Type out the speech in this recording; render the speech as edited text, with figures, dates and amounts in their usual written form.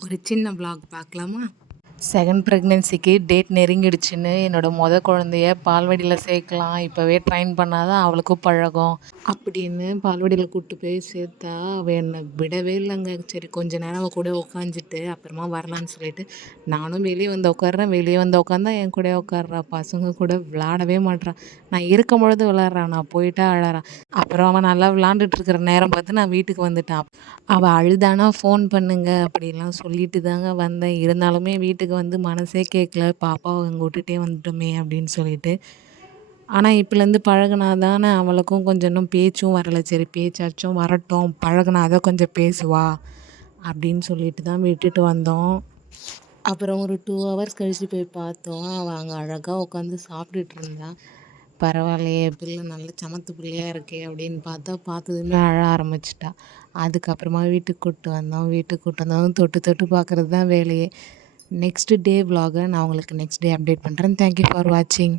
ஒரு சின்ன vlog பார்க்கலாமா? செகண்ட் ப்ரெக்னென்சிக்கு டேட் நெருங்கிடுச்சுன்னு என்னோடய குழந்தைய பால்வாடியில் சேர்க்கலாம், இப்போவே ட்ரெயின் பண்ணால் தான் அவளுக்கும் பழகும் அப்படின்னு பால்வாடியில் கூப்பிட்டு போய் சேர்த்தா அவள் என்னை விடவே இல்லைங்க. சரி கொஞ்ச நேரம் அவள் கூட உட்காந்துட்டு அப்புறமா வரலான்னு சொல்லிட்டு நானும் வெளியே வந்து உட்காடுறேன். வெளியே வந்து உட்காந்தா என் கூட உட்காடுறா, பசங்க கூட விளாடவே மாட்றான். நான் இருக்கும் பொழுது விளாட்றான், நான் போயிட்டா அழறான். அப்புறம் அவன் நல்லா விளாண்டுட்டு இருக்கிற நேரம் பார்த்து நான் வீட்டுக்கு வந்துட்டான். அவள் அழுதானா ஃபோன் பண்ணுங்க அப்படிலாம் சொல்லிட்டு தாங்க வந்தேன். இருந்தாலுமே வீட்டுக்கு வந்து மனசே கேட்கல, பாப்பாவை அங்கே விட்டுட்டே வந்துட்டோமே அப்படின்னு சொல்லிட்டு. ஆனால் இப்போலேருந்து பழகுனா தானே அவளுக்கும் கொஞ்சம் இன்னும் பேச்சும் வரலை. சரி பேச்சாச்சும் வரட்டும், பழகுனா தான் கொஞ்சம் பேசுவா அப்படின்னு சொல்லிட்டு தான் விட்டுட்டு வந்தோம். அப்புறம் ஒரு 2 ஹவர்ஸ் கழித்து போய் பார்த்தோம். அவள் அங்கே அழகாக உட்காந்து சாப்பிட்டுட்டு இருந்தா. பரவாயில்லையே பிள்ளை நல்ல சமத்து பிள்ளையா இருக்கே அப்படின்னு பார்த்தா, பார்த்ததுமே அழ ஆரம்பிச்சிட்டா. அதுக்கப்புறமா வீட்டுக்கு கூப்பிட்டு வந்தோம். வீட்டுக்கு கூப்பிட்டு வந்ததும் தொட்டு தொட்டு பார்க்குறது தான் வேலையே. நெக்ஸ்ட் டே vlog நான் உங்களுக்கு நெக்ஸ்ட் டே அப்டேட் பண்ணுறேன். தேங்க் யூ ஃபார் வாட்சிங்.